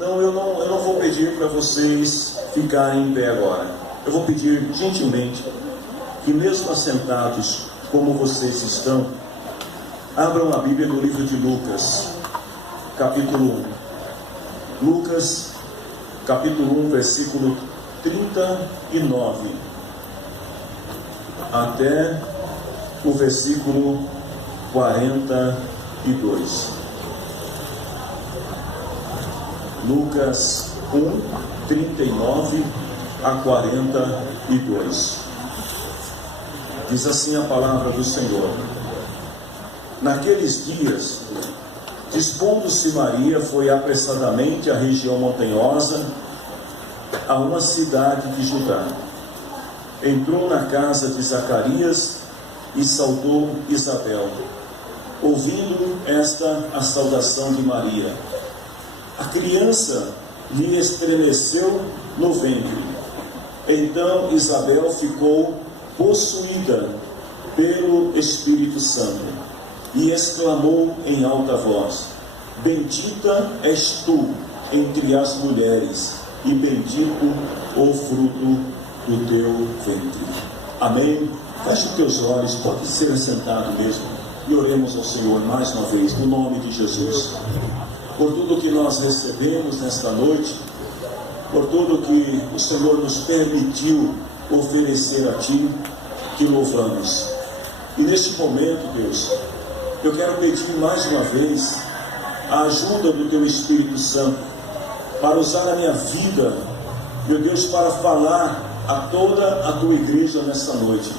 eu não vou pedir para vocês ficarem em pé agora. Eu vou pedir gentilmente que, mesmo assentados como vocês estão, abram a Bíblia no livro de Lucas, capítulo 1. Lucas, capítulo 1, versículo 39, até o versículo 42. Lucas 1, 39 a 42. Diz assim a palavra do Senhor: Naqueles dias, dispondo-se Maria, foi apressadamente à região montanhosa, a uma cidade de Judá. Entrou na casa de Zacarias e saudou Isabel. Ouvindo esta a saudação de Maria, a criança lhe estremeceu no ventre. Então Isabel ficou possuída pelo Espírito Santo e exclamou em alta voz: Bendita és tu entre as mulheres, e bendito o fruto do teu ventre. Amém? Feche os teus olhos, pode ser assentado mesmo, e oremos ao Senhor mais uma vez, no nome de Jesus. Por tudo que nós recebemos nesta noite, por tudo que o Senhor nos permitiu oferecer a Ti, que louvamos. E neste momento, Deus, eu quero pedir mais uma vez a ajuda do Teu Espírito Santo, para usar a minha vida, meu Deus, para falar a toda a Tua igreja nessa noite,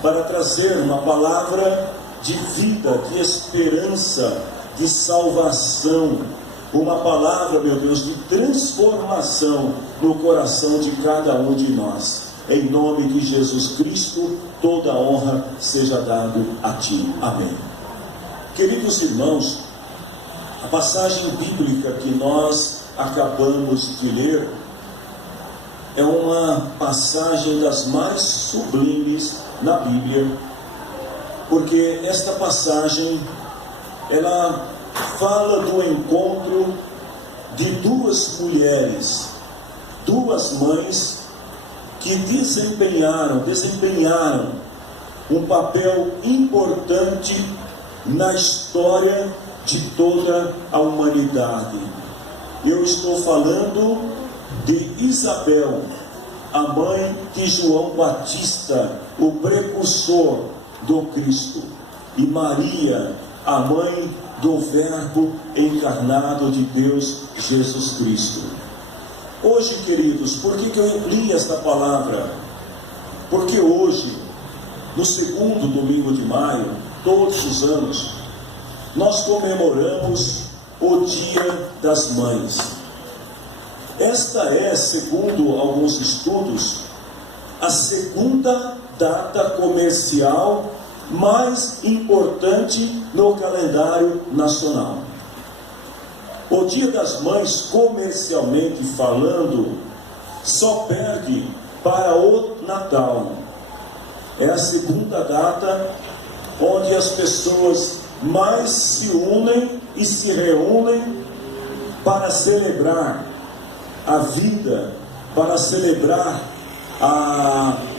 para trazer uma palavra de vida, de esperança, de salvação, uma palavra, meu Deus, de transformação no coração de cada um de nós. Em nome de Jesus Cristo, toda a honra seja dada a Ti. Amém. Queridos irmãos, a passagem bíblica que nós acabamos de ler é uma passagem das mais sublimes na Bíblia, porque esta passagem ela fala do encontro de duas mulheres, duas mães que desempenharam um papel importante na história de toda a humanidade. Eu estou falando de Isabel, a mãe de João Batista, o precursor do Cristo, e Maria, a mãe do Verbo encarnado de Deus, Jesus Cristo. Hoje, queridos, por que eu li esta palavra? Porque hoje, no segundo domingo de maio, todos os anos, nós comemoramos o Dia das Mães. Esta é, segundo alguns estudos, a segunda data comercial mais importante no calendário nacional. O Dia das Mães, comercialmente falando, só perde para o Natal. É a segunda data onde as pessoas mais se unem e se reúnem para celebrar a vida, para celebrar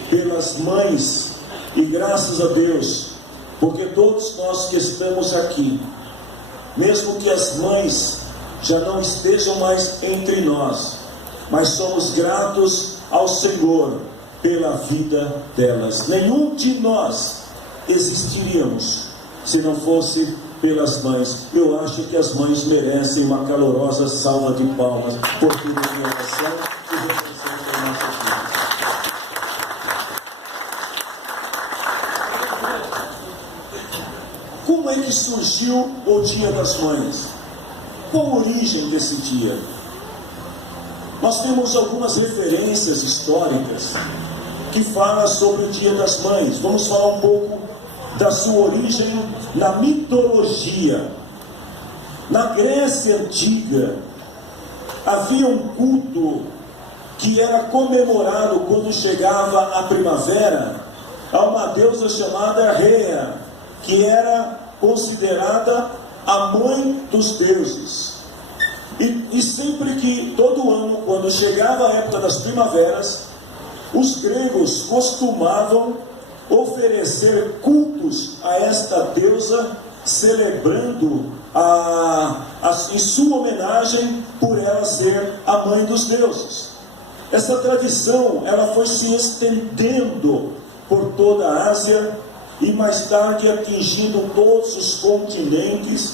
pelas mães. E graças a Deus, porque todos nós que estamos aqui, mesmo que as mães já não estejam mais entre nós, mas somos gratos ao Senhor pela vida delas. Nenhum de nós existiríamos se não fosse pelas mães. Eu acho que as mães merecem uma calorosa salva de palmas por tudo que elas são e representam a nossa vida. Como é que surgiu o Dia das Mães? Qual a origem desse dia? Nós temos algumas referências históricas que falam sobre o Dia das Mães. Vamos falar um pouco da sua origem na mitologia. Na Grécia Antiga, havia um culto que era comemorado quando chegava a primavera a uma deusa chamada Rhea, que era considerada a mãe dos deuses. E sempre que, todo ano, quando chegava a época das primaveras, os gregos costumavam oferecer cultos a esta deusa, celebrando em sua homenagem por ela ser a mãe dos deuses. Essa tradição ela foi se estendendo por toda a Ásia e mais tarde atingindo todos os continentes,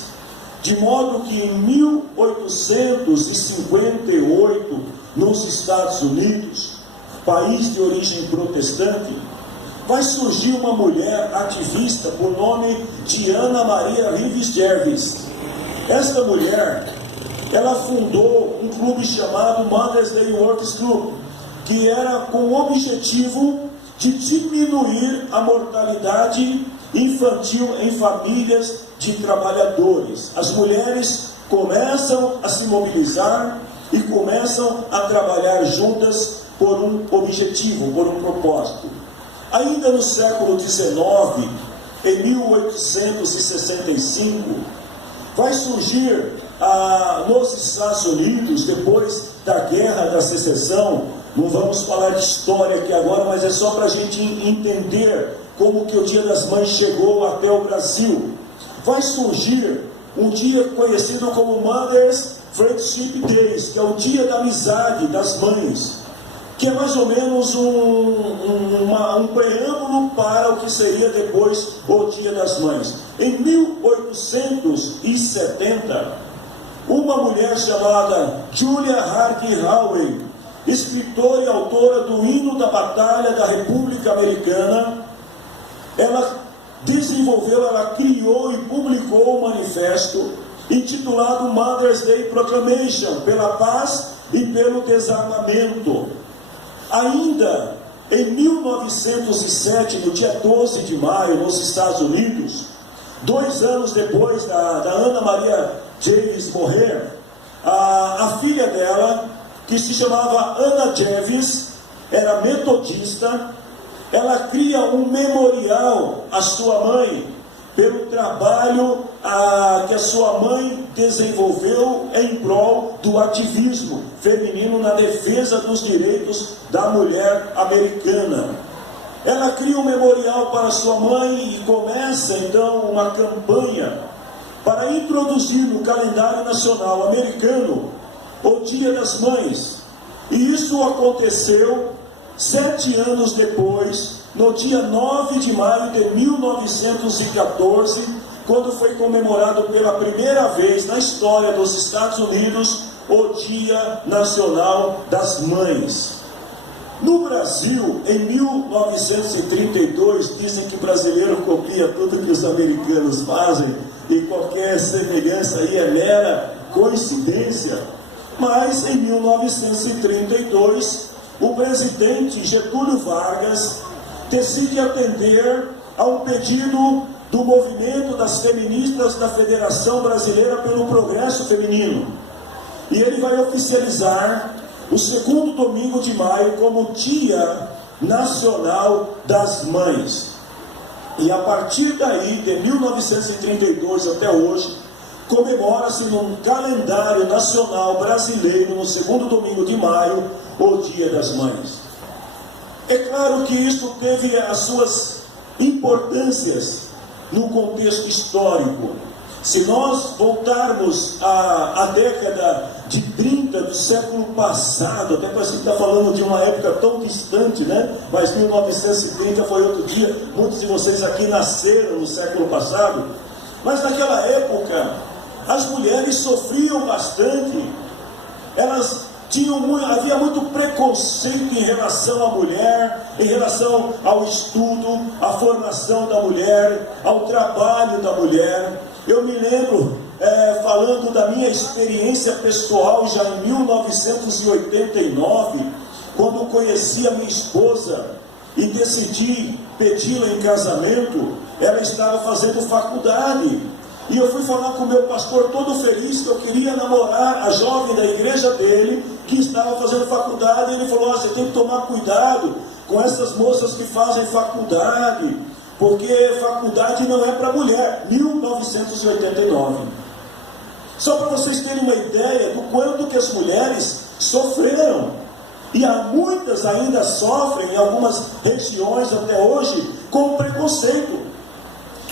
de modo que em 1858, nos Estados Unidos, país de origem protestante, vai surgir uma mulher ativista por nome de Ana Maria Rives Jervis. Esta mulher, ela fundou um clube chamado Mother's Day Works Club, que era com o objetivo de diminuir a mortalidade infantil em famílias de trabalhadores. As mulheres começam a se mobilizar e começam a trabalhar juntas por um objetivo, por um propósito. Ainda no século XIX, em 1865, vai surgir nos Estados Unidos, depois da Guerra da Secessão. Não vamos falar de história aqui agora, mas é só para a gente entender como que o Dia das Mães chegou até o Brasil. Vai surgir um dia conhecido como Mother's Friendship Days, que é o Dia da Amizade das Mães, que é mais ou menos um preâmbulo para o que seria depois o Dia das Mães. Em 1870, uma mulher chamada Julia Hardy Howe, escritora e autora do Hino da Batalha da República Americana, ela criou e publicou um manifesto intitulado Mother's Day Proclamation, pela paz e pelo desarmamento. Ainda em 1907, no dia 12 de maio, nos Estados Unidos, 2 anos depois da Ana Maria Jervis morrer, a filha dela, que se chamava Anna Jervis, era metodista, ela cria um memorial à sua mãe, pelo trabalho que a sua mãe desenvolveu em prol do ativismo feminino na defesa dos direitos da mulher americana. Ela cria um memorial para sua mãe e começa então uma campanha para introduzir no calendário nacional americano o Dia das Mães. E isso aconteceu 7 anos depois, no dia 9 de maio de 1914, quando foi comemorado pela primeira vez na história dos Estados Unidos o Dia Nacional das Mães. No Brasil, em 1932, dizem que o brasileiro copia tudo que os americanos fazem e qualquer semelhança aí é mera coincidência. Mas em 1932, o presidente Getúlio Vargas decide atender a um pedido do movimento das feministas da Federação Brasileira pelo Progresso Feminino. E ele vai oficializar o segundo domingo de maio como Dia Nacional das Mães. E a partir daí, de 1932 até hoje, comemora-se num calendário nacional brasileiro, no segundo domingo de maio, o Dia das Mães. É claro que isso teve as suas importâncias no contexto histórico. Se nós voltarmos à década de 30 do século passado, até parece que está falando de uma época tão distante, né? Mas 1930 foi outro dia, muitos de vocês aqui nasceram no século passado, mas naquela época as mulheres sofriam bastante, havia muito preconceito em relação à mulher, em relação ao estudo, à formação da mulher, ao trabalho da mulher. Eu me lembro, falando da minha experiência pessoal, já em 1989, quando conheci a minha esposa e decidi pedi-la em casamento, ela estava fazendo faculdade. E eu fui falar com o meu pastor todo feliz que eu queria namorar a jovem da igreja dele, que estava fazendo faculdade. E ele falou: você tem que tomar cuidado com essas moças que fazem faculdade, porque faculdade não é para mulher. 1989. Só para vocês terem uma ideia do quanto que as mulheres sofreram. E há muitas ainda sofrem, em algumas regiões até hoje, com preconceito.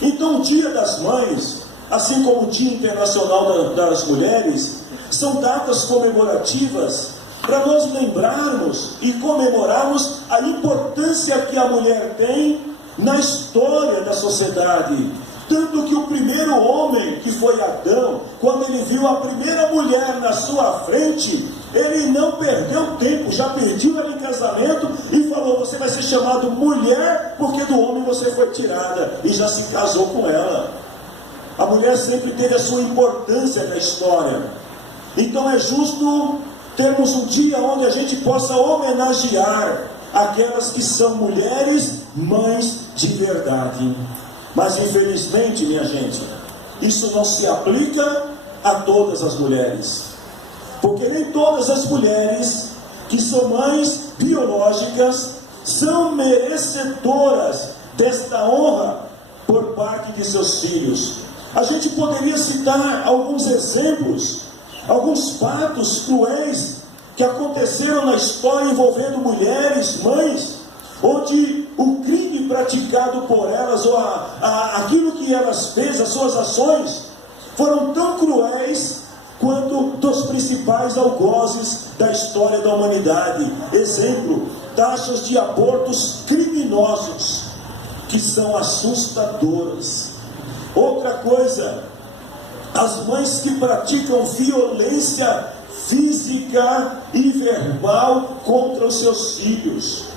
Então o Dia das Mães, assim como o Dia Internacional das Mulheres, são datas comemorativas para nós lembrarmos e comemorarmos a importância que a mulher tem na história da sociedade. Tanto que o primeiro homem, que foi Adão, quando ele viu a primeira mulher na sua frente, ele não perdeu tempo, já pediu ela em casamento e falou: você vai ser chamado mulher, porque do homem você foi tirada, e já se casou com ela. A mulher sempre teve a sua importância na história. Então é justo termos um dia onde a gente possa homenagear aquelas que são mulheres, mães de verdade. Mas infelizmente, minha gente, isso não se aplica a todas as mulheres, porque nem todas as mulheres que são mães biológicas são merecedoras desta honra por parte de seus filhos. A gente poderia citar alguns exemplos, alguns fatos cruéis que aconteceram na história envolvendo mulheres, mães, onde o crime praticado por elas, ou aquilo que elas fez, as suas ações, foram tão cruéis quanto dos principais algozes da história da humanidade. Exemplo, taxas de abortos criminosos, que são assustadoras. Outra coisa, as mães que praticam violência física e verbal contra os seus filhos.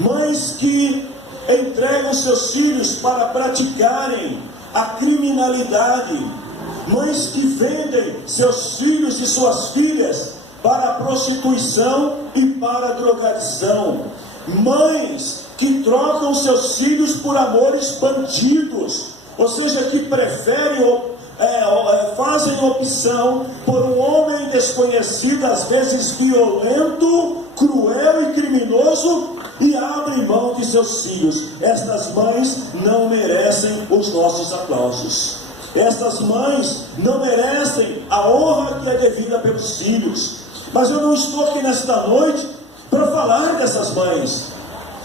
Mães que entregam seus filhos para praticarem a criminalidade. Mães que vendem seus filhos e suas filhas para a prostituição e para a drogadição. Mães que trocam seus filhos por amores bandidos, ou seja, que preferem fazem opção por um homem desconhecido, às vezes violento, cruel e criminoso, e abrem mão de seus filhos. Estas mães não merecem os nossos aplausos. Estas mães não merecem a honra que é devida pelos filhos. Mas eu não estou aqui nesta noite para falar dessas mães.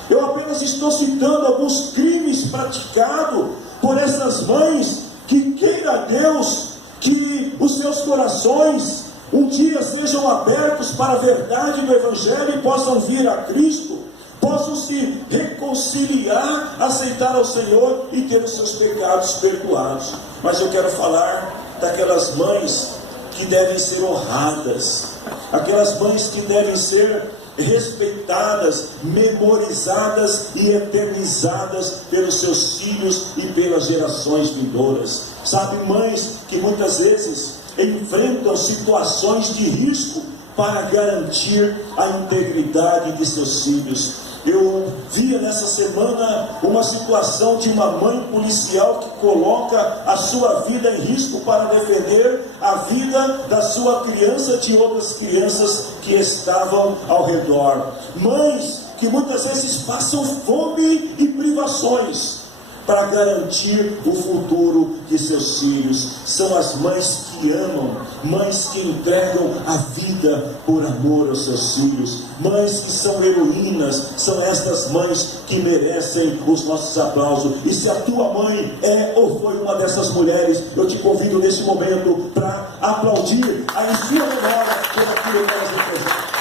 Eu apenas estou citando alguns crimes praticados por essas mães, que queira Deus que os seus corações um dia sejam abertos para a verdade do Evangelho e possam vir a Cristo, possam se reconciliar, aceitar ao Senhor e ter os seus pecados perdoados. Mas eu quero falar daquelas mães que devem ser honradas, aquelas mães que devem ser respeitadas, memorizadas e eternizadas pelos seus filhos e pelas gerações vindouras. Sabe, mães que muitas vezes enfrentam situações de risco para garantir a integridade de seus filhos. Eu via nessa semana uma situação de uma mãe policial que coloca a sua vida em risco para defender a vida da sua criança, de outras crianças que estavam ao redor. Mães que muitas vezes passam fome e privações para garantir o futuro de seus filhos. São as mães que amam, mães que entregam a vida por amor aos seus filhos, mães que são heroínas. São estas mães que merecem os nossos aplausos. E se a tua mãe é ou foi uma dessas mulheres, eu te convido nesse momento para aplaudir a sua memória por aquilo que elas representam.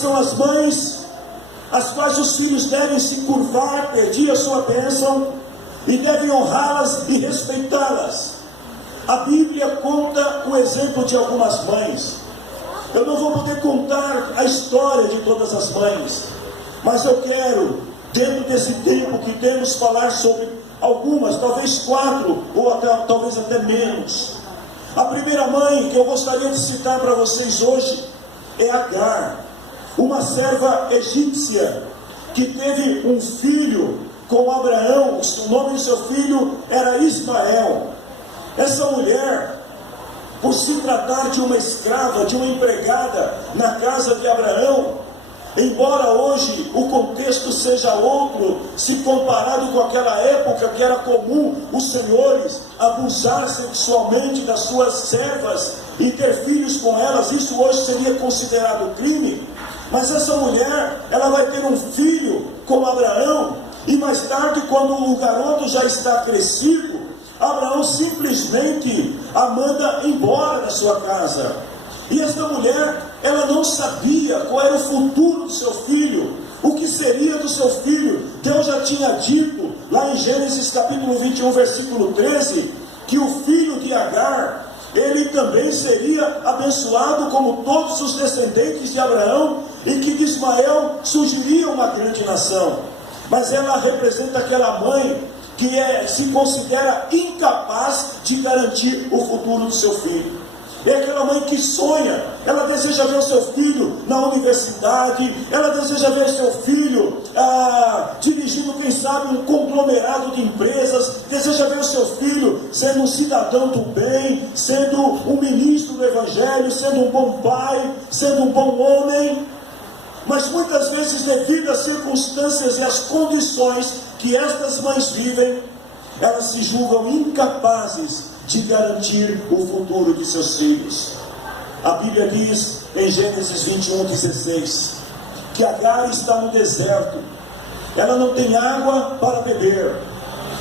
São as mães as quais os filhos devem se curvar, pedir a sua bênção e devem honrá-las e respeitá-las. A Bíblia conta o exemplo de algumas mães. Eu não vou poder contar a história de todas as mães, mas eu quero, dentro desse tempo que temos, falar sobre algumas, talvez 4 ou talvez até menos. A primeira mãe que eu gostaria de citar para vocês hoje é Agar, uma serva egípcia que teve um filho com Abraão. O nome do seu filho era Ismael. Essa mulher, por se tratar de uma escrava, de uma empregada na casa de Abraão, embora hoje o contexto seja outro, se comparado com aquela época que era comum os senhores abusar sexualmente das suas servas e ter filhos com elas, isso hoje seria considerado crime. Mas essa mulher, ela vai ter um filho com Abraão, e mais tarde, quando o garoto já está crescido, Abraão simplesmente a manda embora da sua casa. E esta mulher, ela não sabia qual era o futuro do seu filho, o que seria do seu filho. Deus já tinha dito, lá em Gênesis capítulo 21, versículo 13, que o filho de Agar, ele também seria abençoado como todos os descendentes de Abraão, e que de Ismael surgiria uma grande nação. Mas ela representa aquela mãe que se considera incapaz de garantir o futuro do seu filho. É aquela mãe que sonha, ela deseja ver o seu filho na universidade, ela deseja ver o seu filho dirigindo, quem sabe, um conglomerado de empresas, deseja ver o seu filho sendo um cidadão do bem, sendo um ministro do Evangelho, sendo um bom pai, sendo um bom homem. Mas muitas vezes, devido às circunstâncias e às condições que estas mães vivem, elas se julgam incapazes de garantir o futuro de seus filhos. A Bíblia diz em Gênesis 21, 16, que Agar está no deserto, ela não tem água para beber,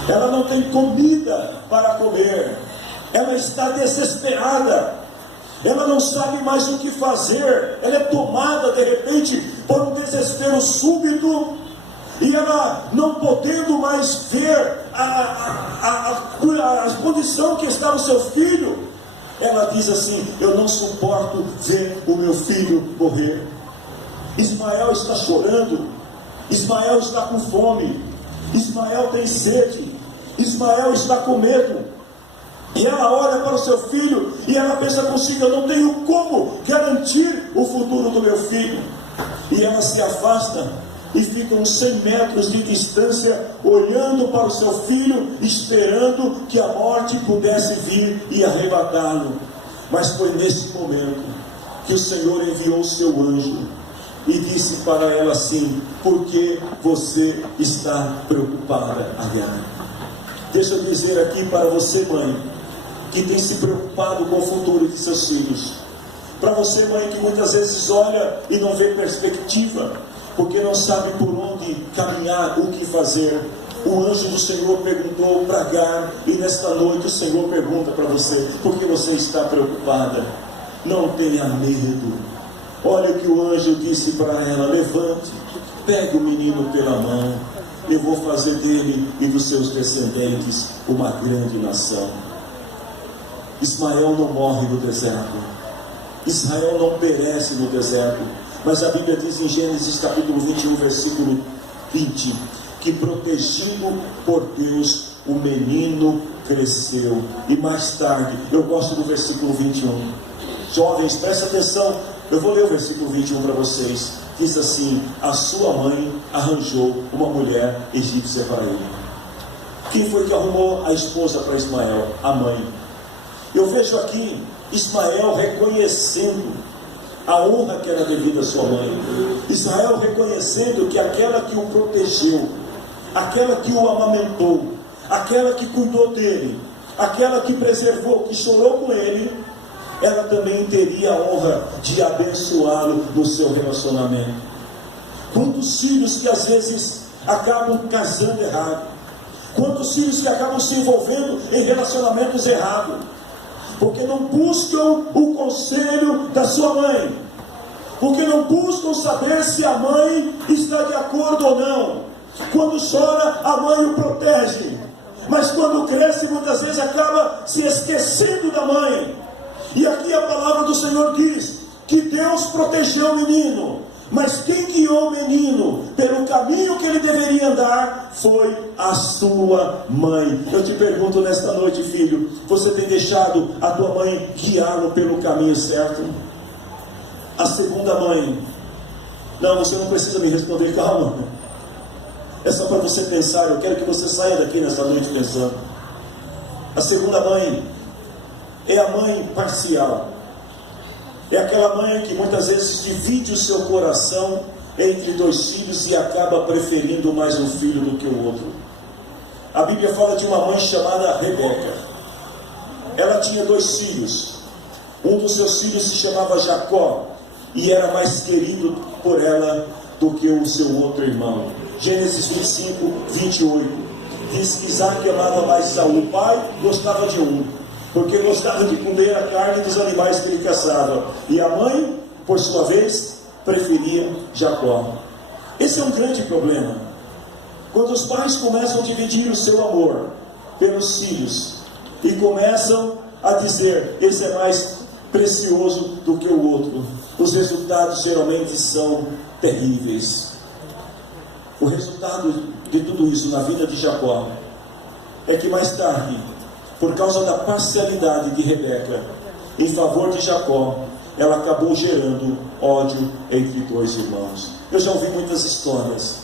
ela não tem comida para comer, ela está desesperada, ela não sabe mais o que fazer, ela é tomada de repente por um desespero súbito, e ela não podendo mais ver a condição que está o seu filho, ela diz assim: eu não suporto ver o meu filho morrer. Ismael está chorando, Ismael está com fome, Ismael tem sede, Ismael está com medo. E ela olha para o seu filho e ela pensa consigo: eu não tenho como garantir o futuro do meu filho. E ela se afasta e fica uns 100 metros de distância, olhando para o seu filho, esperando que a morte pudesse vir e arrebatá-lo. Mas foi nesse momento que o Senhor enviou o seu anjo e disse para ela assim: por que você está preocupada, Agar? Deixa eu dizer aqui para você, mãe, que tem se preocupado com o futuro de seus filhos, para você, mãe, que muitas vezes olha e não vê perspectiva, porque não sabe por onde caminhar, o que fazer. O anjo do Senhor perguntou para Agar, e nesta noite o Senhor pergunta para você: por que você está preocupada? Não tenha medo. Olha o que o anjo disse para ela: levante, pegue o menino pela mão, eu vou fazer dele e dos seus descendentes uma grande nação. Ismael não morre no deserto, Israel não perece no deserto, mas a Bíblia diz em Gênesis capítulo 21, versículo 20, que protegido por Deus, o menino cresceu. E mais tarde, eu gosto do versículo 21. Jovens, prestem atenção, eu vou ler o versículo 21 para vocês. Diz assim: a sua mãe arranjou uma mulher egípcia para ele. Quem foi que arrumou a esposa para Ismael? A mãe. Eu vejo aqui Ismael reconhecendo a honra que era devida à sua mãe. Israel reconhecendo que aquela que o protegeu, aquela que o amamentou, aquela que cuidou dele, aquela que preservou, que chorou com ele, ela também teria a honra de abençoá-lo no seu relacionamento. Quantos filhos que às vezes acabam casando errado, quantos filhos que acabam se envolvendo em relacionamentos errados, porque não buscam o conselho da sua mãe, porque não buscam saber se a mãe está de acordo ou não. Quando chora, a mãe o protege, mas quando cresce, muitas vezes acaba se esquecendo da mãe. E aqui a palavra do Senhor diz que Deus protegeu o menino, mas quem guiou o menino pelo caminho que ele deveria andar foi a sua mãe. Eu te pergunto nesta noite, filho, você tem deixado a tua mãe guiá-lo pelo caminho certo? A segunda mãe, não, você não precisa me responder, calma, é só para você pensar. Eu quero que você saia daqui nesta noite pensando. A segunda mãe é a mãe parcial. É aquela mãe que muitas vezes divide o seu coração entre dois filhos e acaba preferindo mais um filho do que o outro. A Bíblia fala de uma mãe chamada Rebeca. Ela tinha dois filhos. Um dos seus filhos se chamava Jacó e era mais querido por ela do que o seu outro irmão. Gênesis 25, 28. Diz que Isaac amava mais Saul. O pai gostava de um, porque gostava de comer a carne dos animais que ele caçava. E a mãe, por sua vez, preferia Jacó. Esse é um grande problema. Quando os pais começam a dividir o seu amor pelos filhos e começam a dizer, esse é mais precioso do que o outro, os resultados geralmente são terríveis. O resultado de tudo isso na vida de Jacó é que mais tarde, por causa da parcialidade de Rebeca em favor de Jacó, ela acabou gerando ódio entre dois irmãos. Eu já ouvi muitas histórias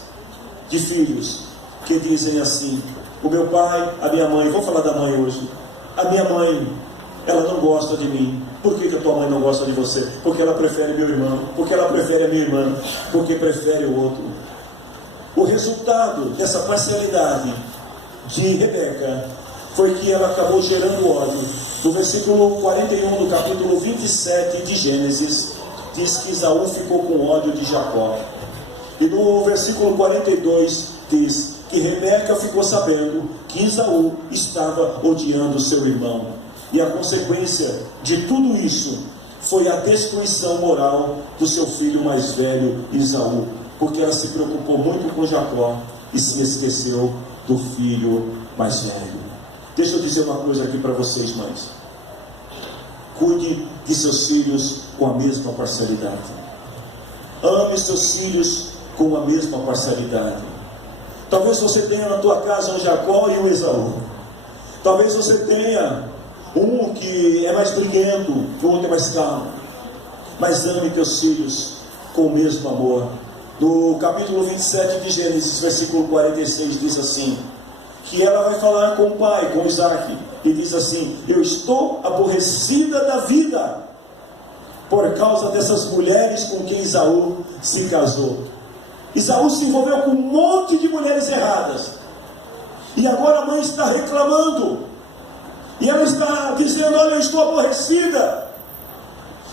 de filhos que dizem assim: o meu pai, a minha mãe, vou falar da mãe hoje, a minha mãe, ela não gosta de mim. Por que a tua mãe não gosta de você? Porque ela prefere meu irmão, porque ela prefere a minha irmã, porque prefere o outro. O resultado dessa parcialidade de Rebeca foi que ela acabou gerando ódio. No versículo 41 do capítulo 27 de Gênesis, diz que Esaú ficou com ódio de Jacó. E no versículo 42 diz que Rebeca ficou sabendo que Esaú estava odiando seu irmão. E a consequência de tudo isso foi a destruição moral do seu filho mais velho, Esaú, porque ela se preocupou muito com Jacó e se esqueceu do filho mais velho. Deixa eu dizer uma coisa aqui para vocês, mães. Cuide de seus filhos com a mesma parcialidade. Ame seus filhos com a mesma parcialidade. Talvez você tenha na tua casa um Jacó e um Esaú. Talvez você tenha um que é mais briguento, o outro é mais calmo. Mas ame teus filhos com o mesmo amor. No capítulo 27 de Gênesis, versículo 46, diz assim, que ela vai falar com o pai, com Isaac, e diz assim: eu estou aborrecida da vida por causa dessas mulheres com quem Esaú se casou. Esaú se envolveu com um monte de mulheres erradas, e agora a mãe está reclamando, e ela está dizendo: olha, eu estou aborrecida.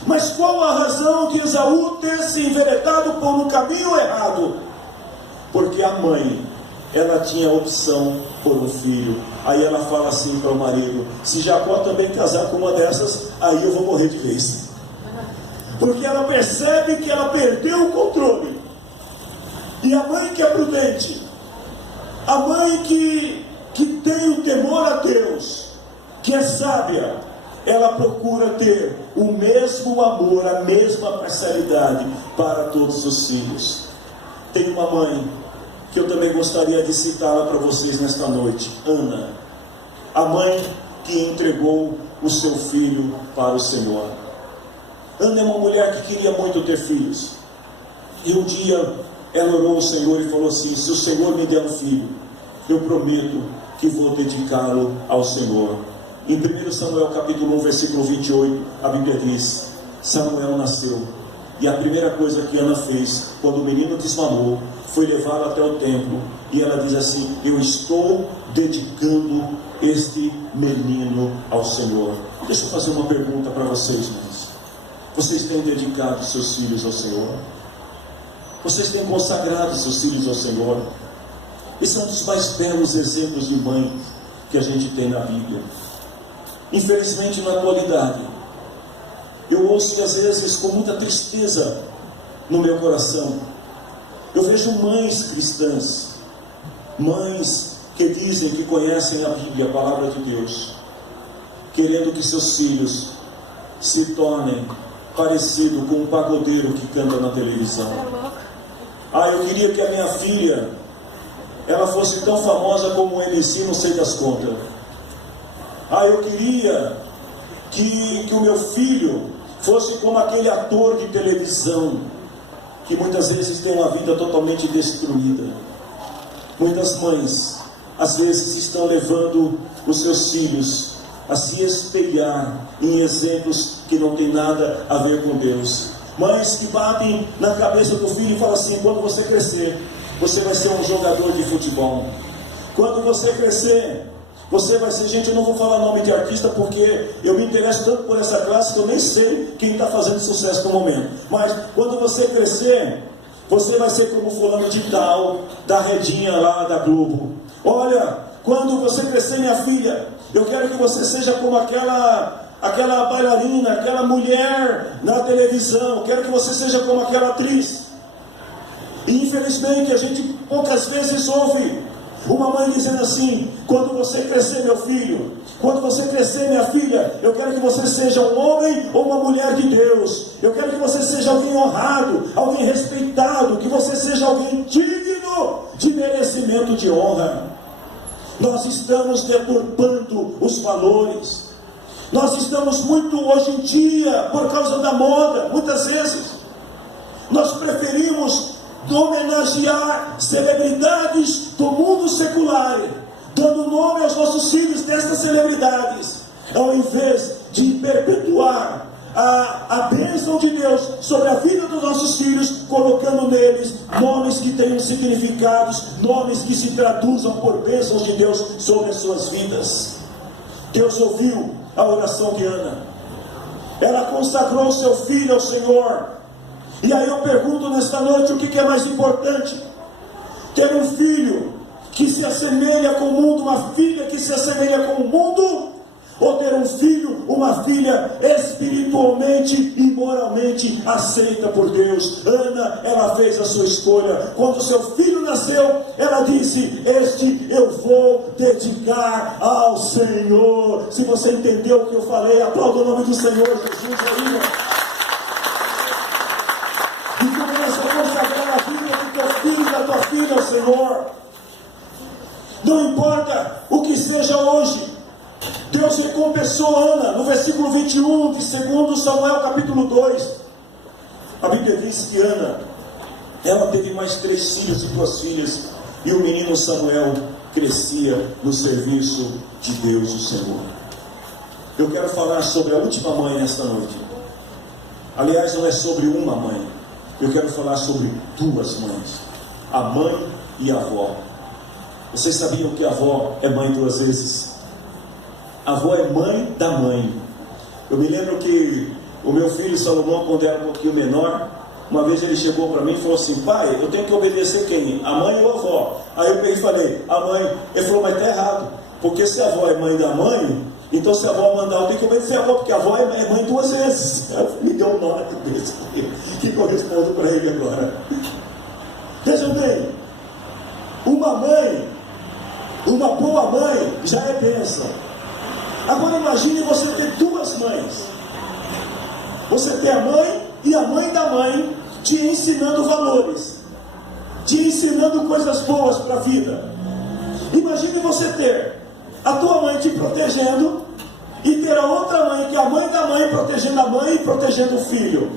Mas qual a razão de Esaú ter se enveredado por um caminho errado? Porque a mãe, ela tinha opção por um filho. Aí ela fala assim para o marido: se Jacó também casar com uma dessas, aí eu vou morrer de vez. Porque ela percebe que ela perdeu o controle. E a mãe que é prudente, a mãe que tem o temor a Deus, que é sábia, ela procura ter o mesmo amor, a mesma parcialidade para todos os seus filhos. Tem uma mãe que eu também gostaria de citá-la para vocês nesta noite, Ana, a mãe que entregou o seu filho para o Senhor. Ana é uma mulher que queria muito ter filhos, e um dia ela orou ao Senhor e falou assim: se o Senhor me der um filho, eu prometo que vou dedicá-lo ao Senhor. Em 1 Samuel capítulo 1, versículo 28, a Bíblia diz: Samuel nasceu, e a primeira coisa que Ana fez, quando o menino desmamou, foi levá-lo até o templo, e ela diz assim: eu estou dedicando este menino ao Senhor. Deixa eu fazer uma pergunta para vocês, mães. Vocês têm dedicado seus filhos ao Senhor? Vocês têm consagrado seus filhos ao Senhor? Esse é um dos mais belos exemplos de mãe que a gente tem na Bíblia. Infelizmente, na atualidade, eu ouço às vezes com muita tristeza no meu coração. Eu vejo mães cristãs, mães que dizem que conhecem a Bíblia, a palavra de Deus, querendo que seus filhos se tornem parecido com um pagodeiro que canta na televisão. Eu queria que a minha filha, ela fosse tão famosa como o MC, não sei das contas. Eu queria que o meu filho fosse como aquele ator de televisão, que muitas vezes tem uma vida totalmente destruída. Muitas mães, às vezes, estão levando os seus filhos a se espelhar em exemplos que não tem nada a ver com Deus. Mães que batem na cabeça do filho e falam assim: quando você crescer, você vai ser um jogador de futebol. Quando você crescer, você vai ser... Gente, eu não vou falar nome de artista porque eu me interesso tanto por essa classe que eu nem sei quem está fazendo sucesso no momento. Mas quando você crescer, você vai ser como fulano de tal, da Redinha lá da Globo. Olha, quando você crescer, minha filha, eu quero que você seja como aquela bailarina, aquela mulher na televisão. Quero que você seja como aquela atriz. E infelizmente a gente poucas vezes ouve uma mãe dizendo assim: quando você crescer, meu filho, quando você crescer, minha filha, eu quero que você seja um homem ou uma mulher de Deus. Eu quero que você seja alguém honrado, alguém respeitado, que você seja alguém digno de merecimento de honra. Nós estamos deturpando os valores. Nós estamos muito hoje em dia, por causa da moda, muitas vezes, nós preferimos homenagear celebridades do mundo secular, dando nome aos nossos filhos destas celebridades, ao invés de perpetuar a bênção de Deus sobre a vida dos nossos filhos, colocando neles nomes que tenham significados, nomes que se traduzam por bênçãos de Deus sobre as suas vidas. Deus ouviu a oração de Ana. Ela consagrou seu filho ao Senhor. E aí eu pergunto nesta noite: o que é mais importante? Ter um filho que se assemelha com o mundo, uma filha que se assemelha com o mundo, ou ter um filho, uma filha espiritualmente e moralmente aceita por Deus? Ana, ela fez a sua escolha. Quando seu filho nasceu, ela disse: este eu vou dedicar ao Senhor. Se você entendeu o que eu falei, aplauda o nome do Senhor Jesus aí. E começa a consagrar a vida do teu filho e da tua filha ao Senhor. Não importa o que seja hoje, Deus recompensou Ana no versículo 21 de 2 Samuel capítulo 2. A Bíblia diz que Ana, ela teve mais 3 filhos e 2 filhas, e o menino Samuel crescia no serviço de Deus, o Senhor. Eu quero falar sobre a última mãe nesta noite. Aliás, não é sobre uma mãe, eu quero falar sobre 2 mães, a mãe e a avó. Vocês sabiam que a avó é mãe 2 vezes? A avó é mãe da mãe. Eu me lembro que o meu filho Salomão, quando era um pouquinho menor, uma vez ele chegou para mim e falou assim: pai, eu tenho que obedecer quem? A mãe ou a avó? Aí eu peguei e falei: a mãe. Ele falou: mas está errado, porque se a avó é mãe da mãe, então se a avó mandar, eu tenho que obedecer a avó, porque a avó é mãe 2 vezes. Me deu um nó na cabeça que corresponde para ele agora. Vejam bem, uma mãe, uma boa mãe já é bênção. Agora imagine você ter 2 mães. Você ter a mãe e a mãe da mãe te ensinando valores, te ensinando coisas boas para a vida. Imagine você ter a tua mãe te protegendo e ter a outra mãe, que é a mãe da mãe, protegendo a mãe e protegendo o filho.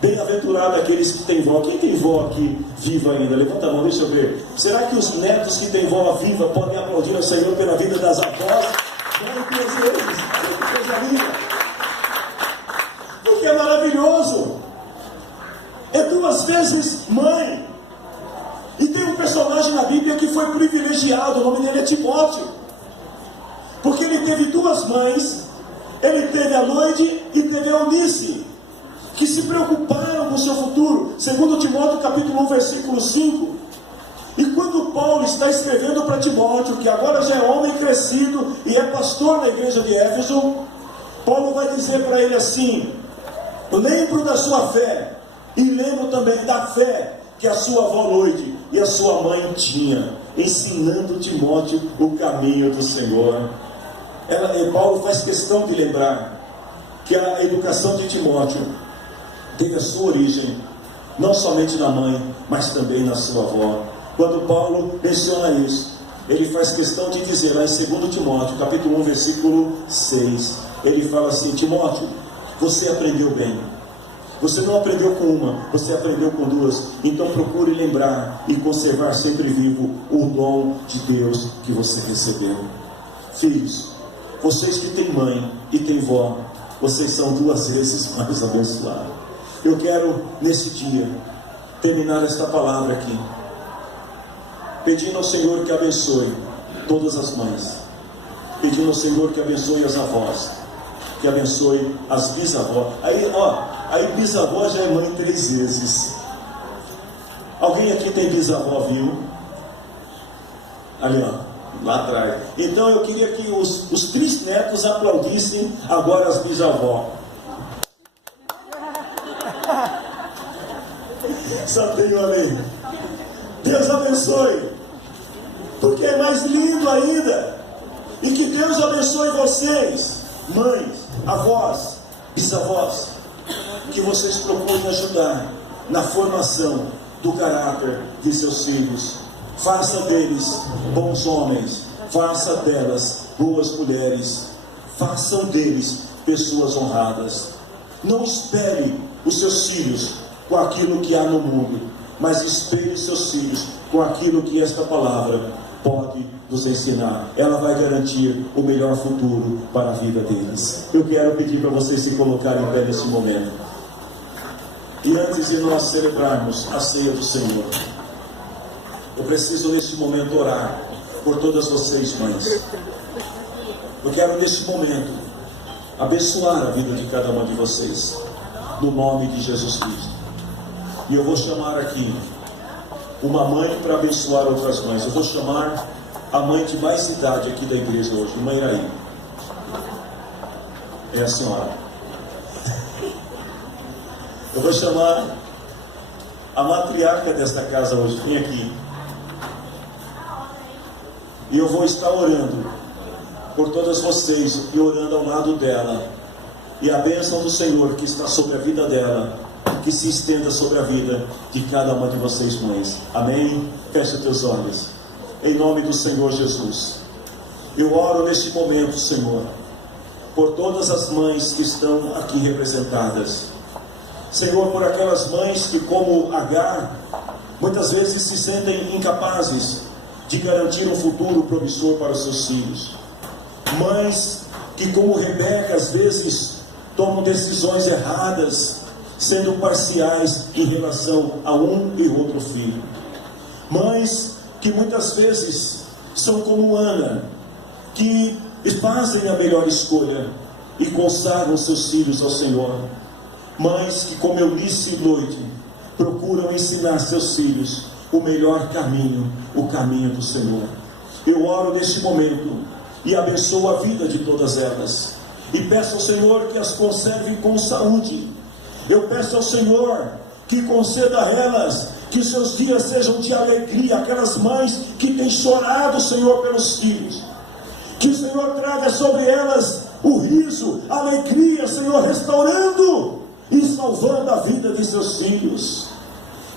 Bem-aventurado aqueles que têm vó. Quem tem vó aqui viva ainda? Levanta a mão, deixa eu ver. Será que os netos que têm vó viva podem aplaudir ao Senhor pela vida das avós? Que coisa linda! Porque é maravilhoso. É 2 vezes mãe. E tem um personagem na Bíblia que foi privilegiado, o nome dele é Timóteo, porque ele teve 2 mães. Ele teve a Loide e teve a Eunice, que se preocuparam com o seu futuro. Segundo Timóteo capítulo 1 versículo 5. E quando Paulo está escrevendo para Timóteo, que agora já é homem crescido e é pastor na igreja de Éfeso, Paulo vai dizer para ele assim: lembro da sua fé e lembro também da fé que a sua avó Loide e a sua mãe tinha, ensinando Timóteo o caminho do Senhor. Paulo faz questão de lembrar que a educação de Timóteo teve a sua origem não somente na mãe, mas também na sua avó. Quando Paulo menciona isso, ele faz questão de dizer lá em 2 Timóteo capítulo 1 versículo 6, ele fala assim: Timóteo, você aprendeu bem. Você não aprendeu com uma, você aprendeu com 2. Então procure lembrar e conservar sempre vivo o dom de Deus que você recebeu. Filhos, vocês que têm mãe e têm vó, vocês são 2 vezes mais abençoados. Eu quero, nesse dia, terminar esta palavra aqui, pedindo ao Senhor que abençoe todas as mães, pedindo ao Senhor que abençoe as avós, que abençoe as bisavós. Aí bisavó já é mãe 3 vezes. Alguém aqui tem bisavó, viu? Ali, lá atrás. Então eu queria que os 3 netos aplaudissem agora as bisavós. Só tem um amém. Deus abençoe, porque é mais lindo ainda. E que Deus abençoe vocês, mães, avós, bisavós, que vocês procurem ajudar na formação do caráter de seus filhos. Faça deles bons homens, faça delas boas mulheres, façam deles pessoas honradas. Não espere os seus filhos com aquilo que há no mundo, mas espere os seus filhos com aquilo que esta palavra pode nos ensinar. Ela vai garantir o melhor futuro para a vida deles. Eu quero pedir para vocês se colocarem em pé nesse momento. E antes de nós celebrarmos a ceia do Senhor, eu preciso nesse momento orar por todas vocês, mães. Eu quero nesse momento abençoar a vida de cada uma de vocês, no nome de Jesus Cristo. E eu vou chamar aqui uma mãe para abençoar outras mães. Eu vou chamar a mãe de mais idade aqui da igreja hoje, Mãe Iraí. É a senhora. Eu vou chamar a matriarca desta casa hoje. Vem aqui. E eu vou estar orando por todas vocês e orando ao lado dela. E a bênção do Senhor que está sobre a vida dela, que se estenda sobre a vida de cada uma de vocês, mães. Amém? Feche os teus olhos. Em nome do Senhor Jesus, eu oro neste momento, Senhor, por todas as mães que estão aqui representadas. Senhor, por aquelas mães que, como Agar, muitas vezes se sentem incapazes de garantir um futuro promissor para os seus filhos. Mães que, como Rebeca, às vezes tomam decisões erradas, sendo parciais em relação a um e outro filho. Mães que muitas vezes são como Ana, que fazem a melhor escolha e consagram seus filhos ao Senhor. Mães que, como Eunice e Loide, procuram ensinar seus filhos o melhor caminho, o caminho do Senhor. Eu oro neste momento e abençoo a vida de todas elas, e peço ao Senhor que as conserve com saúde. Eu peço ao Senhor que conceda a elas que seus dias sejam de alegria, aquelas mães que têm chorado, Senhor, pelos filhos. Que o Senhor traga sobre elas o riso, a alegria, Senhor, restaurando e salvando a vida de seus filhos.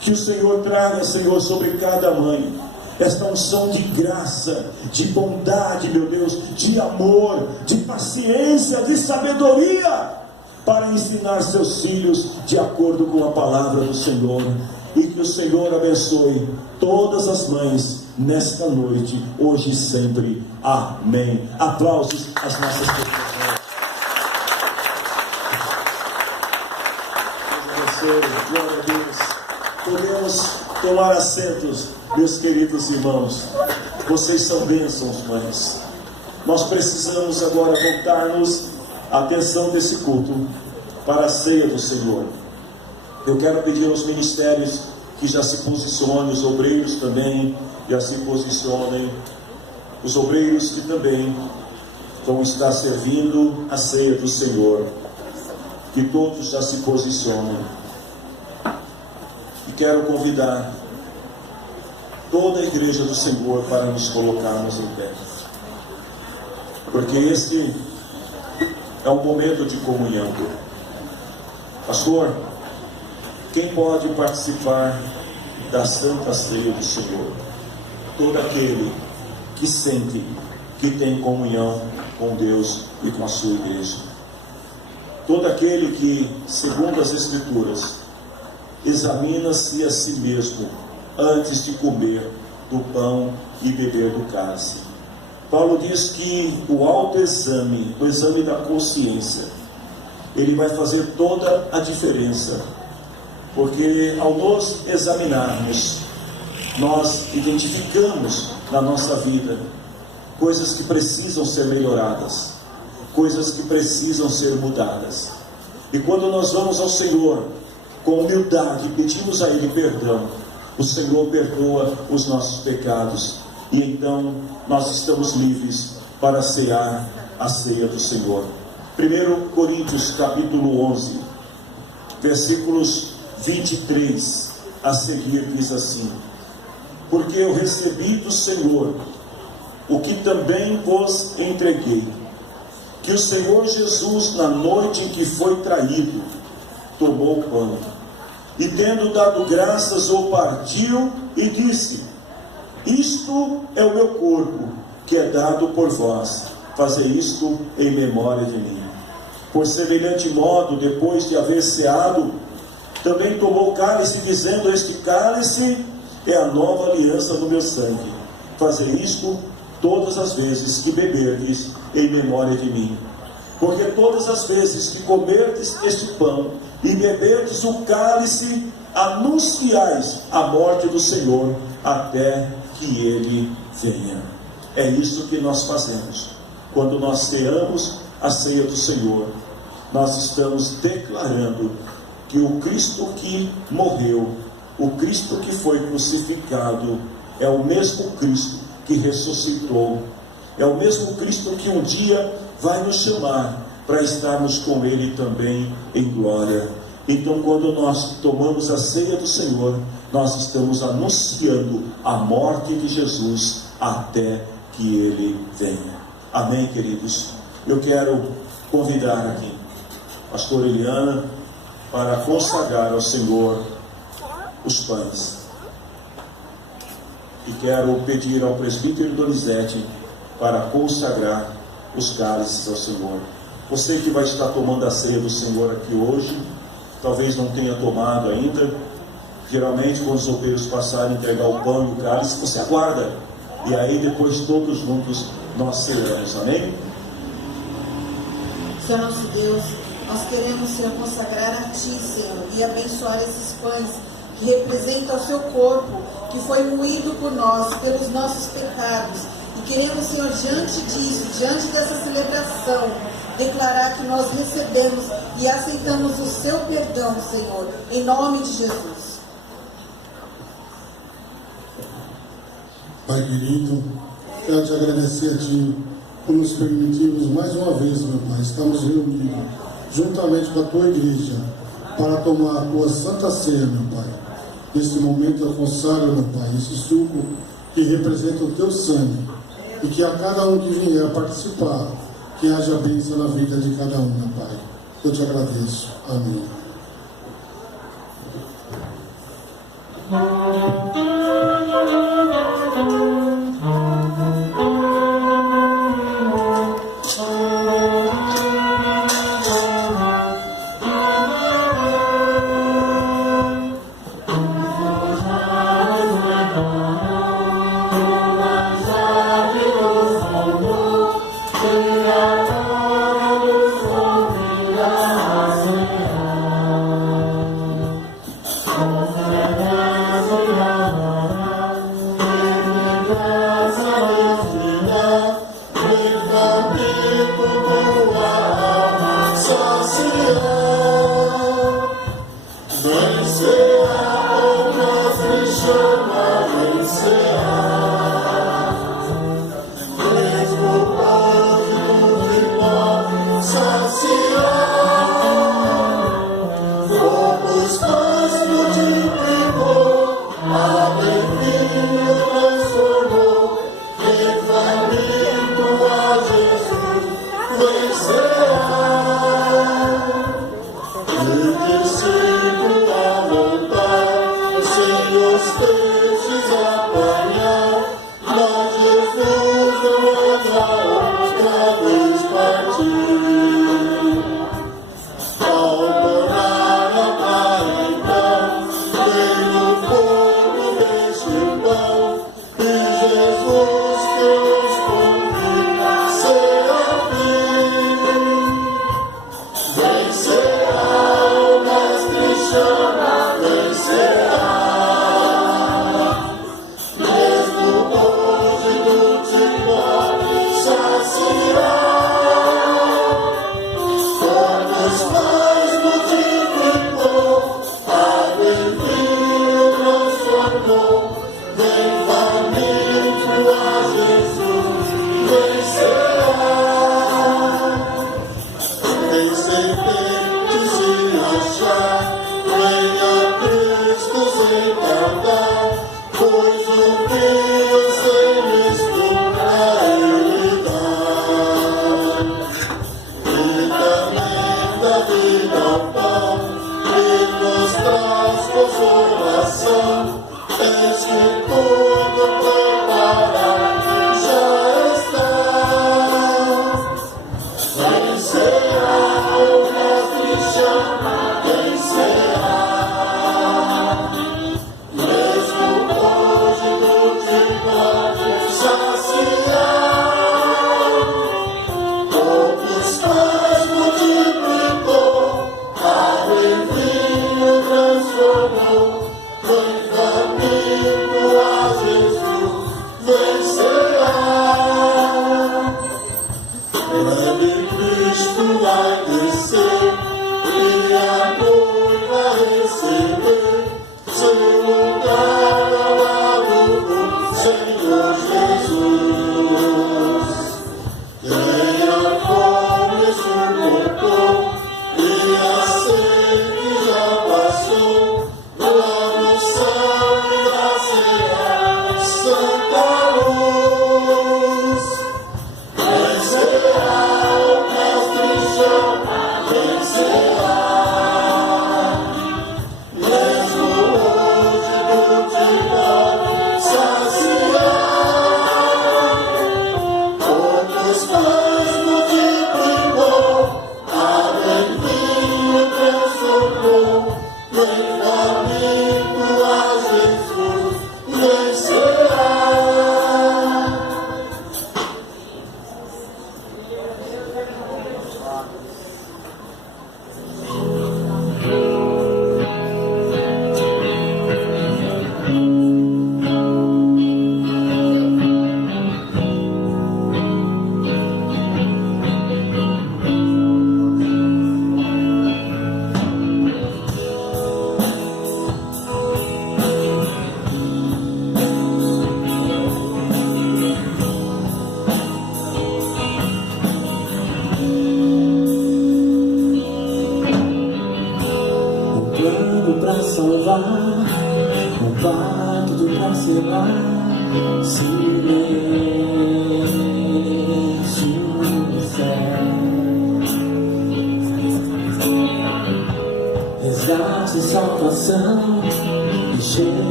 Que o Senhor traga, Senhor, sobre cada mãe esta unção de graça, de bondade, meu Deus, de amor, de paciência, de sabedoria, para ensinar seus filhos de acordo com a palavra do Senhor. E que o Senhor abençoe todas as mães nesta noite, hoje e sempre. Amém. Aplausos às nossas pessoas. Glória a Deus. Podemos tomar assentos, meus queridos irmãos. Vocês são bênçãos, mães. Nós precisamos agora voltar-nos a atenção desse culto para a ceia do Senhor. Eu quero pedir aos ministérios que já se posicionem, os obreiros também já se posicionem, os obreiros que também vão estar servindo a ceia do Senhor, que todos já se posicionem. E quero convidar toda a igreja do Senhor para nos colocarmos em pé, porque este é um momento de comunhão. Pastor, quem pode participar da Santa Ceia do Senhor? Todo aquele que sente que tem comunhão com Deus e com a sua igreja. Todo aquele que, segundo as Escrituras, examina-se a si mesmo antes de comer do pão e beber do cálice. Paulo diz que o autoexame, o exame da consciência, ele vai fazer toda a diferença porque ao nos examinarmos, nós identificamos na nossa vida coisas que precisam ser melhoradas, coisas que precisam ser mudadas. E quando nós vamos ao Senhor com humildade e pedimos a Ele perdão, o Senhor perdoa os nossos pecados, e então nós estamos livres para cear a ceia do Senhor. 1 Coríntios capítulo 11, versículos 23 a seguir, diz assim: porque eu recebi do Senhor o que também vos entreguei, que o Senhor Jesus, na noite em que foi traído, tomou o pão, e tendo dado graças, o partiu e disse: isto é o meu corpo, que é dado por vós, fazei isto em memória de mim. Por semelhante modo, depois de haver ceado, também tomou o cálice, dizendo: este cálice é a nova aliança no meu sangue, fazei isto todas as vezes que beberdes em memória de mim. Porque todas as vezes que comerdes este pão e beberdes o cálice, anunciais a morte do Senhor até que Ele venha. É isso que nós fazemos. Quando nós ceamos a ceia do Senhor, nós estamos declarando que o Cristo que morreu, o Cristo que foi crucificado, é o mesmo Cristo que ressuscitou, é o mesmo Cristo que um dia vai nos chamar para estarmos com Ele também em glória. Então, quando nós tomamos a ceia do Senhor, nós estamos anunciando a morte de Jesus até que Ele venha. Amém, queridos? Eu quero convidar aqui a pastora Eliana para consagrar ao Senhor os pães. E quero pedir ao presbítero Donizete para consagrar os cálices ao Senhor. Você que vai estar tomando a ceia do Senhor aqui hoje, talvez não tenha tomado ainda. Geralmente, quando os obreiros passarem a entregar o pão e o cálice, você aguarda. E aí, depois, todos juntos, nós ceamos. Amém? Senhor nosso Deus, nós queremos, Senhor, consagrar a Ti, Senhor, e abençoar esses pães que representam o Seu corpo, que foi moído por nós, pelos nossos pecados. E queremos, Senhor, diante disso, diante dessa celebração, declarar que nós recebemos e aceitamos o Seu perdão, Senhor, em nome de Jesus. Pai querido, quero te agradecer a Ti por nos permitirmos mais uma vez, meu Pai, estamos reunidos juntamente com a Tua igreja para tomar a Tua Santa Ceia, meu Pai. Neste momento eu consagro, meu Pai, esse suco que representa o Teu sangue, e que a cada um que vier participar, que haja bênção na vida de cada um, meu Pai. Eu te agradeço. Amém. Vencerá o mestre chama.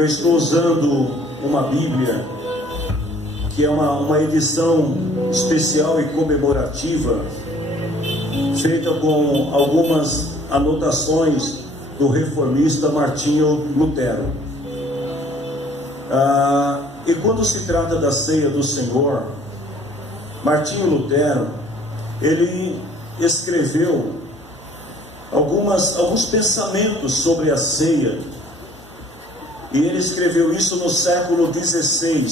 Eu estou usando uma Bíblia que é uma edição especial e comemorativa, feita com algumas anotações do reformista Martinho Lutero. E quando se trata da ceia do Senhor, Martinho Lutero, ele escreveu alguns pensamentos sobre a ceia, e ele escreveu isso no século XVI.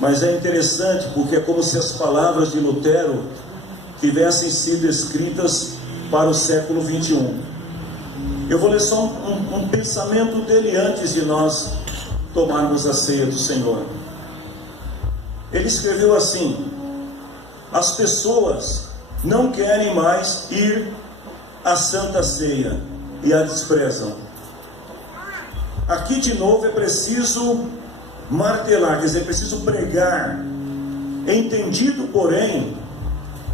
Mas é interessante porque é como se as palavras de Lutero tivessem sido escritas para o século XXI. Eu vou ler só um pensamento dele antes de nós tomarmos a ceia do Senhor. Ele escreveu assim: as pessoas não querem mais ir à Santa Ceia e a desprezam. Aqui de novo é preciso martelar, quer dizer, é preciso pregar entendido, porém,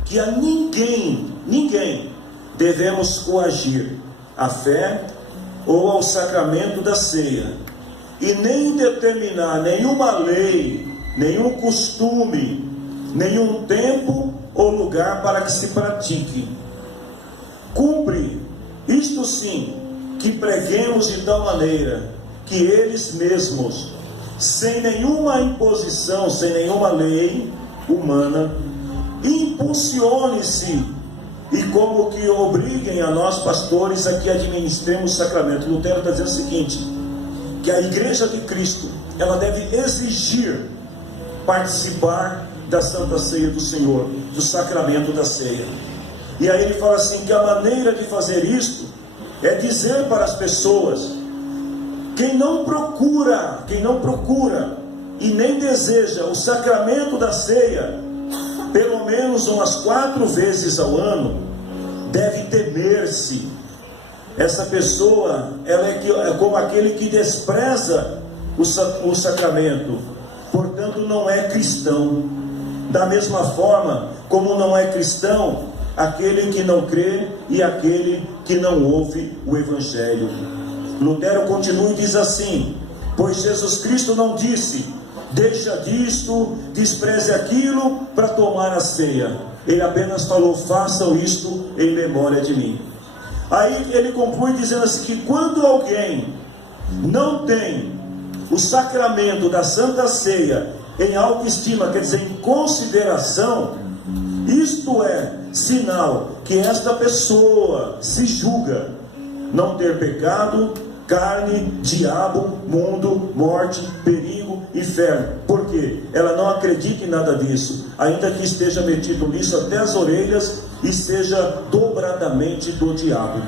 que a ninguém devemos coagir à fé ou ao sacramento da ceia, e nem determinar nenhuma lei, nenhum costume, nenhum tempo ou lugar para que se pratique. Cumpre, isto sim, que preguemos de tal maneira que eles mesmos, sem nenhuma imposição, sem nenhuma lei humana, impulsione-se e como que obriguem a nós pastores a que administremos o sacramento. Lutero está dizendo o seguinte, que a igreja de Cristo, ela deve exigir participar da Santa Ceia do Senhor, do sacramento da ceia. E aí ele fala assim, que a maneira de fazer isto é dizer para as pessoas, quem não procura e nem deseja o sacramento da ceia, pelo menos umas 4 vezes ao ano, deve temer-se. Essa pessoa, ela é como aquele que despreza o sacramento, portanto não é cristão. Da mesma forma como não é cristão aquele que não crê e aquele que não ouve o Evangelho. Lutero continua e diz assim, pois Jesus Cristo não disse, deixa disto, despreze aquilo para tomar a ceia. Ele apenas falou, façam isto em memória de mim. Aí ele conclui dizendo assim, que quando alguém não tem o sacramento da Santa Ceia em autoestima, quer dizer, em consideração, isto é sinal que esta pessoa se julga não ter pecado, carne, diabo, mundo, morte, perigo, inferno. Por quê? Ela não acredita em nada disso, ainda que esteja metido nisso até as orelhas e seja dobradamente do diabo.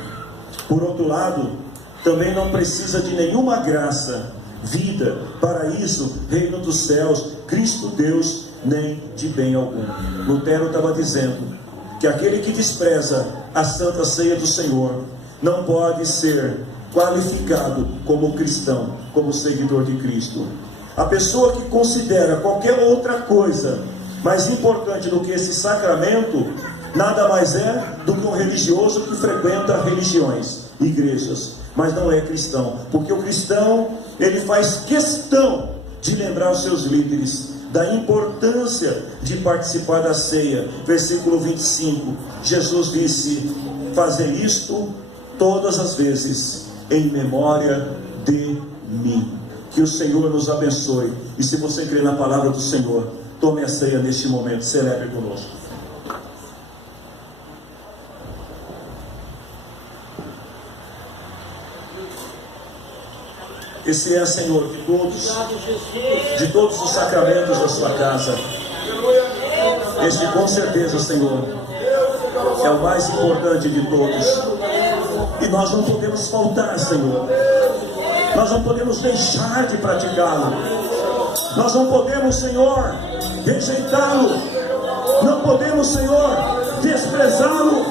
Por outro lado, também não precisa de nenhuma graça, vida, paraíso, reino dos céus, Cristo Deus, nem de bem algum. Lutero estava dizendo que aquele que despreza a Santa Ceia do Senhor não pode ser qualificado como cristão, como seguidor de Cristo. A pessoa que considera qualquer outra coisa mais importante do que esse sacramento, nada mais é do que um religioso que frequenta religiões, igrejas, mas não é cristão, porque o cristão, ele faz questão de lembrar os seus líderes da importância de participar da ceia. Versículo 25, Jesus disse, fazer isto todas as vezes em memória de mim. Que o Senhor nos abençoe, e se você crê na palavra do Senhor, tome a ceia neste momento, celebre conosco. Esse é, Senhor, de todos os sacramentos da sua casa. Este, com certeza, Senhor, é o mais importante de todos. E nós não podemos faltar, Senhor. Nós não podemos deixar de praticá-lo. Nós não podemos, Senhor, rejeitá-lo. Não podemos, Senhor, desprezá-lo.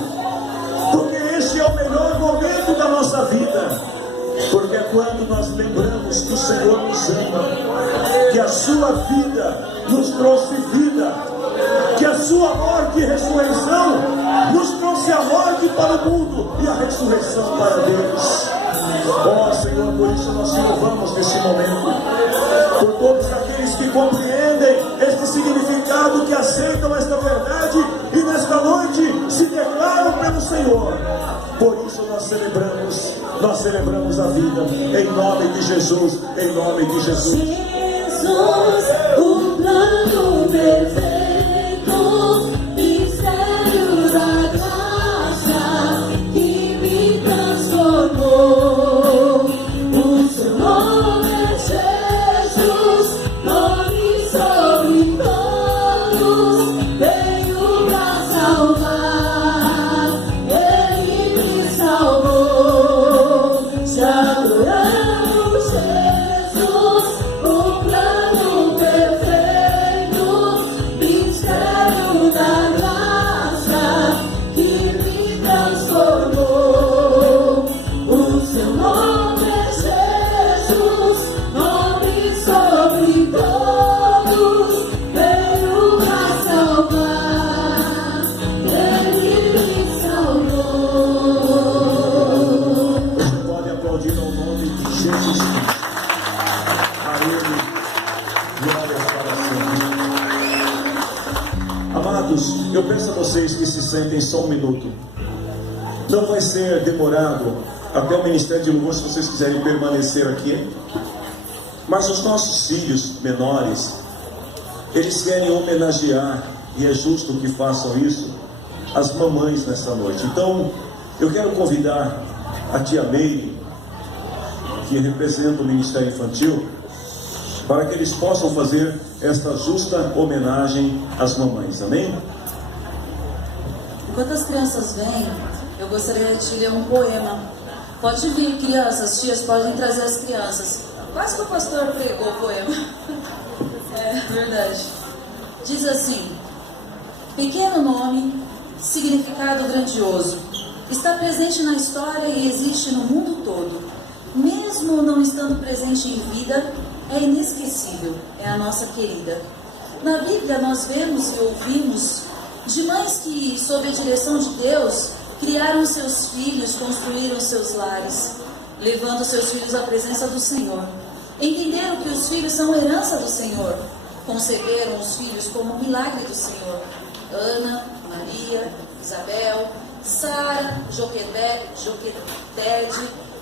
Porque esse é o melhor momento da nossa vida. Porque é quando nós lembramos que o Senhor nos ama, que a sua vida nos trouxe vida, que a sua morte e ressurreição nos trouxe a morte para o mundo e a ressurreição para Deus. Ó Senhor, por isso nós te louvamos nesse momento, por todos aqueles que compreendem este significado, que aceitam esta verdade e nesta noite se declaram pelo Senhor. Por isso nós celebramos a vida, em nome de Jesus, em nome de Jesus. Jesus, o plano perfeito, mistério da graça que me transformou. O seu nome é Jesus, nome sobre todos, veio pra salvar, ele me salvou. Se adoramos Jesus, o plano perfeito. Amados, eu peço a vocês que se sentem só um minuto. Não vai ser demorado até o Ministério de Louvor, se vocês quiserem permanecer aqui. Mas os nossos filhos menores, eles querem homenagear, e é justo que façam isso, as mamães nessa noite. Então, eu quero convidar a tia Meire, que representa o Ministério Infantil, para que eles possam fazer esta justa homenagem às mamães. Amém? Enquanto as crianças vêm, eu gostaria de ler um poema. Pode vir, crianças, tias, podem trazer as crianças. Quase que o pastor pregou o poema. É verdade. Diz assim: pequeno nome, significado grandioso. Está presente na história e existe no mundo todo. Mesmo não estando presente em vida, é inesquecível, é a nossa querida. Na Bíblia nós vemos e ouvimos de mães que, sob a direção de Deus, criaram seus filhos, construíram seus lares, levando seus filhos à presença do Senhor. Entenderam que os filhos são herança do Senhor. Conceberam os filhos como um milagre do Senhor. Ana, Maria, Isabel, Sara, Joquebede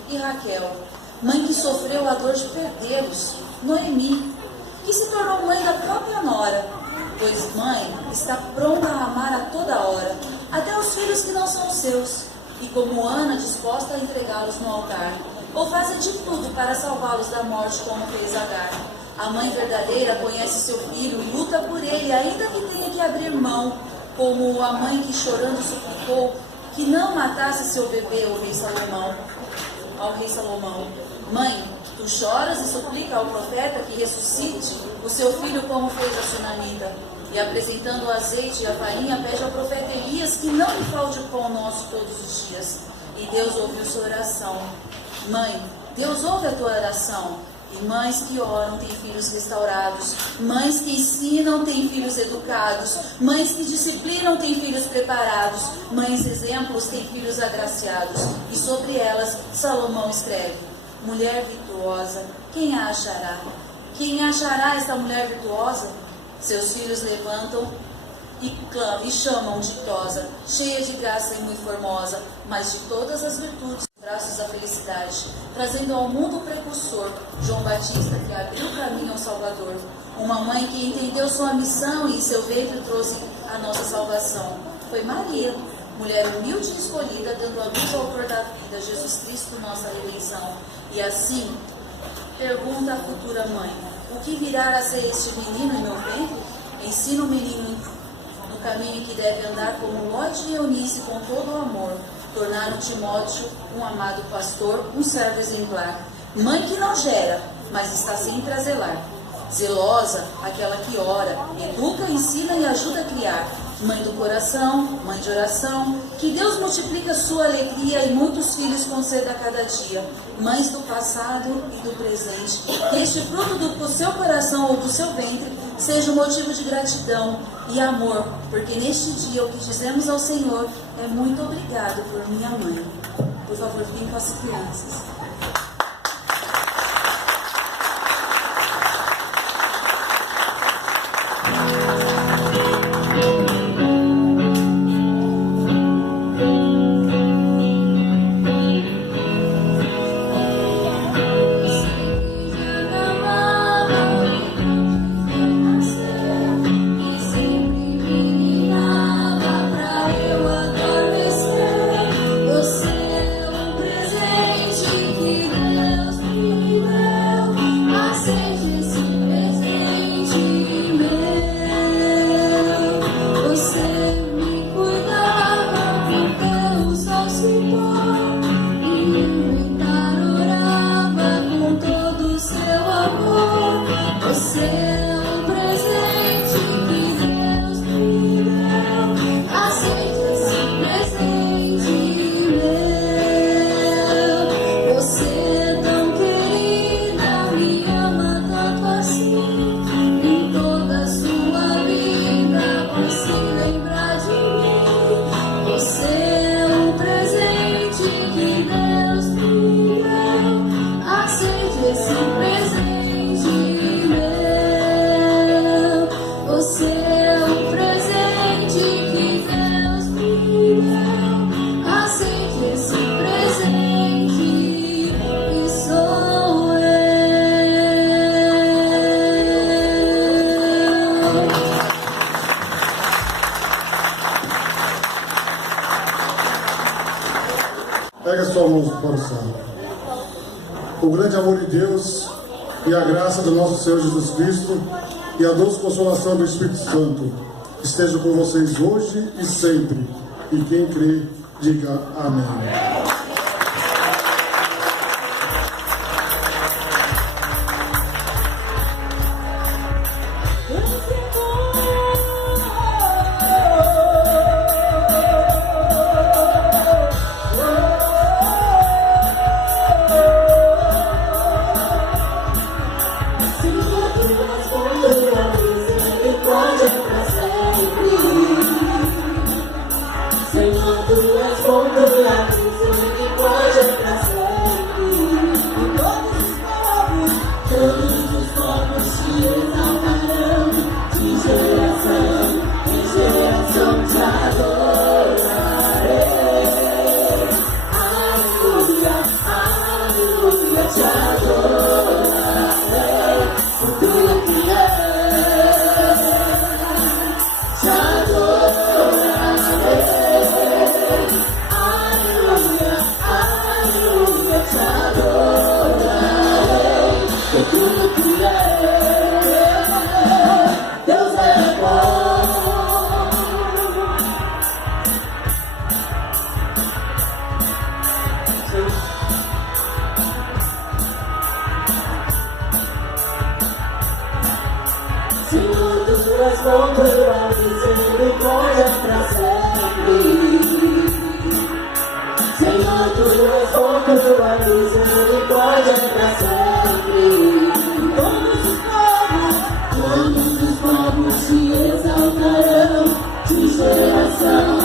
e Raquel. Mãe que sofreu a dor de perdê-los. Noemi, que se tornou mãe da própria nora, pois mãe está pronta a amar a toda hora, até os filhos que não são seus, e como Ana, disposta a entregá-los no altar, ou faz de tudo para salvá-los da morte, como fez Agar. A mãe verdadeira conhece seu filho e luta por ele, ainda que tenha que abrir mão, como a mãe que chorando suplicou que não matasse seu bebê, ao rei Salomão. Mãe, tu choras e suplica ao profeta que ressuscite o seu filho, como fez a sunamita. E apresentando o azeite e a farinha, pede ao profeta Elias que não lhe falte o pão nosso todos os dias. E Deus ouviu sua oração. Mãe, Deus ouve a tua oração. E mães que oram têm filhos restaurados. Mães que ensinam têm filhos educados. Mães que disciplinam têm filhos preparados. Mães exemplos têm filhos agraciados. E sobre elas Salomão escreve: mulher virtuosa, quem a achará? Quem achará esta mulher virtuosa? Seus filhos levantam e clamam e chamam ditosa, cheia de graça e muito formosa, mas de todas as virtudes, braços à felicidade, trazendo ao mundo o precursor, João Batista, que abriu o caminho ao Salvador. Uma mãe que entendeu sua missão e em seu ventre trouxe a nossa salvação. Foi Maria, mulher humilde e escolhida, dando a luz ao autor da vida, Jesus Cristo, nossa redenção. E assim, pergunta a futura mãe: o que virá a ser este menino em meu ventre? Ensina o menino no caminho que deve andar, como Lóide e Eunice, com todo o amor. Tornaram Timóteo um amado pastor, um servo exemplar. Mãe que não gera, mas está sempre a zelar. Zelosa, aquela que ora, educa, ensina e ajuda a criar. Mãe do coração, mãe de oração, que Deus multiplica sua alegria e muitos filhos conceda a cada dia. Mães do passado e do presente, que este fruto do seu coração ou do seu ventre seja um motivo de gratidão e amor, porque neste dia o que dizemos ao Senhor é: muito obrigado por minha mãe. Por favor, fiquem com as crianças. Você é um presente que Ergue a sua mão para o céu. O grande amor de Deus e a graça do nosso Senhor Jesus Cristo e a doce consolação do Espírito Santo estejam com vocês hoje e sempre. E quem crê, diga amém. Senhor, tu és bom, tua misericórdia pra sempre. Senhor, tu és bom, tua misericórdia pra sempre. Todos os povos te exaltarão, de geração